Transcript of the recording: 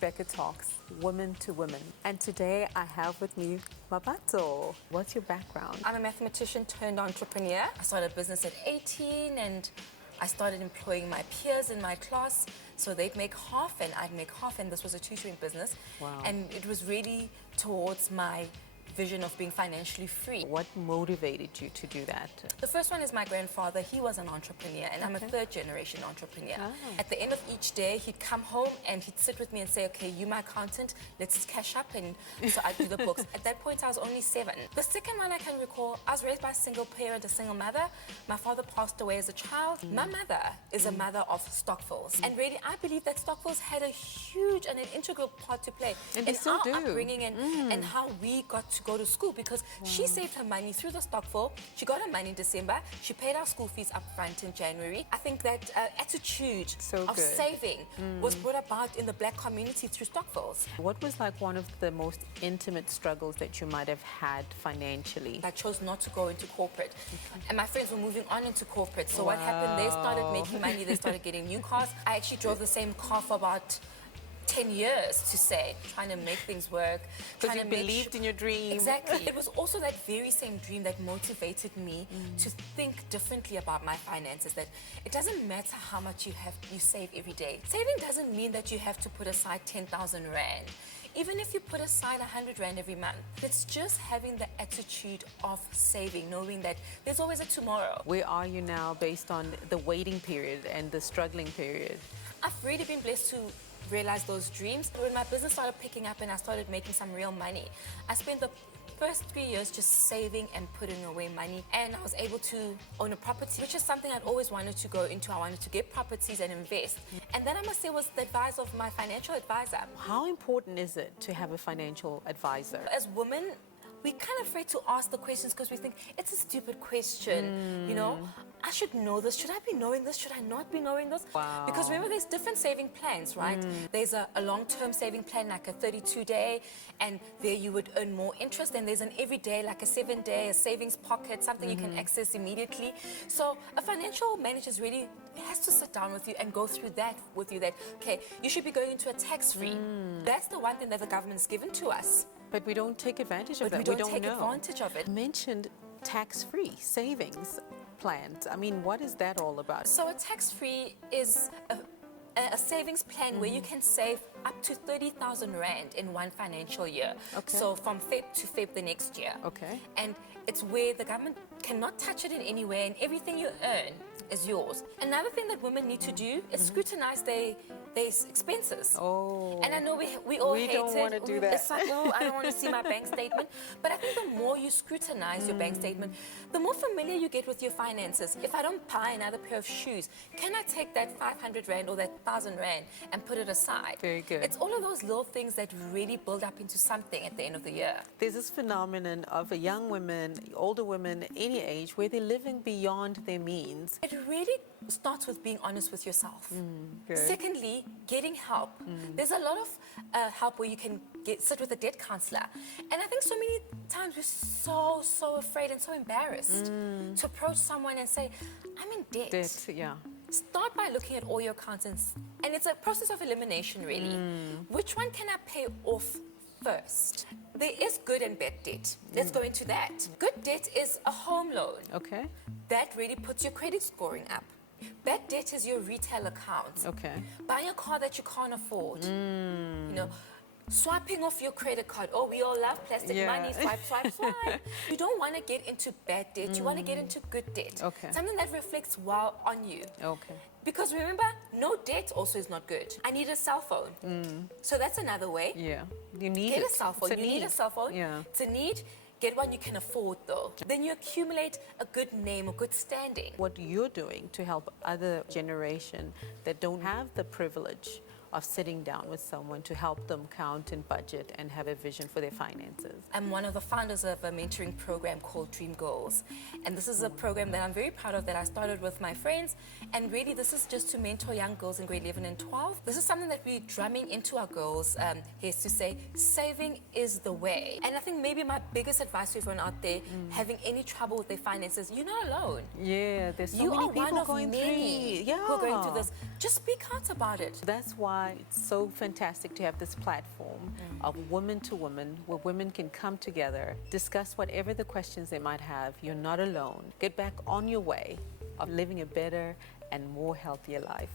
Rebecca Talks, Women to Women. And today I have with me Mmabatho. What's your background? I'm a mathematician turned entrepreneur. I started a business at 18 and I started employing my peers in my class. So they'd make half and I'd make half, and this was a tutoring business. Wow. And it was really towards my vision of being financially free. What motivated you to do that? The first one is my grandfather. He was an entrepreneur, and I'm a third generation entrepreneur. Ah. At the end of each day, he'd come home and he'd sit with me and say, okay, you my accountant, let's cash up. And so I'd do the books. At that point, I was only 7. The second one I can recall, I was raised by a single parent, a single mother. My father passed away as a child. My mother is a mother of Stockvilles. And really, I believe that Stockvilles had a huge and an integral part to play in our upbringing and how we got to go to school, because she saved her money through the Stockville. She got her money in December. She paid our school fees up front in January. I think that attitude of saving was brought about in the black community through Stockvilles. What was like one of the most intimate struggles that you might have had financially? I chose not to go into corporate. And my friends were moving on into corporate. So what happened? They started making money. They started getting new cars. I actually drove the same car for about 10 years to say, trying to make things work. Because you believed in your dream. Exactly. It was also that very same dream that motivated me to think differently about my finances, that it doesn't matter how much you save every day. Saving doesn't mean that you have to put aside 10,000 Rand. Even if you put aside 100 Rand every month, it's just having the attitude of saving, knowing that there's always a tomorrow. Where are you now based on the waiting period and the struggling period? I've really been blessed to realize those dreams. When my business started picking up and I started making some real money, I spent the first 3 years just saving and putting away money, and I was able to own a property, which is something I'd always wanted to go into. I wanted to get properties and invest. And that, I must say, was the advice of my financial advisor. How important is it to have a financial advisor? As women, we're kind of afraid to ask the questions because we think it's a stupid question, you know. I should know this. Should I be knowing this? Should I not be knowing this? Wow. Because remember, there's different saving plans, right? There's a long-term saving plan, like a 32-day, and there you would earn more interest. And there's an everyday, like a 7-day, a savings pocket, something you can access immediately. So a financial manager really has to sit down with you and go through that with you, that, okay, you should be going into a tax-free. That's the one thing that the government's given to us. But we don't take advantage of that. We don't take advantage of it. You mentioned tax-free savings plans. I mean, what is that all about? So a tax-free is a savings plan where you can save up to 30,000 Rand in one financial year. Okay. So from Feb to Feb the next year. Okay. And it's where the government cannot touch it in any way, and everything you earn is yours. Another thing that women need to do is scrutinize their expenses. Oh. And I know we all hate it. We don't want to do that. It's like, oh, I don't want to see my bank statement. But I think the more you scrutinize your bank statement, the more familiar you get with your finances. If I don't buy another pair of shoes, can I take that 500 Rand or that 1,000 Rand and put it aside? Very good. It's all of those little things that really build up into something at the end of the year. There's this phenomenon of young women, older women, any age, where they're living beyond their means. It really starts with being honest with yourself. Good. Secondly, getting help. There's a lot of help where you can sit with a debt counselor. And I think so many times we're so afraid and so embarrassed to approach someone and say, I'm in debt. Debt, yeah. Start by looking at all your accounts, and it's a process of elimination, really. Which one can I pay off first? There is good and bad debt. Let's go into that. Good debt is a home loan. Okay. That really puts your credit scoring up. Bad debt is your retail account. Okay. Buying a car that you can't afford. You know, swiping off your credit card. Oh, we all love plastic money. Swipe, swipe, swipe. You don't want to get into bad debt. You want to get into good debt. Okay. Something that reflects well on you. Okay. Because remember, no debt also is not good. I need a cell phone. So that's another way. Yeah. You need Get it. a cell phone. It's a You need need. a cell phone. Yeah. It's a need. Get one you can afford, though. Then you accumulate a good name, a good standing. What you're doing to help other generation that don't have the privilege of sitting down with someone to help them count and budget and have a vision for their finances. I'm one of the founders of a mentoring program called Dream Goals. And this is a program that I'm very proud of, that I started with my friends. And really, this is just to mentor young girls in grade 11 and 12. This is something that we're drumming into our girls, is to say, saving is the way. And I think maybe my biggest advice to everyone out there having any trouble with their finances, you're not alone. Yeah, there's so you many are people one of going many through. who are going through this. Just speak out about it. That's why why it's so fantastic to have this platform of woman to woman, where women can come together, discuss whatever the questions they might have. You're not alone. Get back on your way of living a better and more healthier life.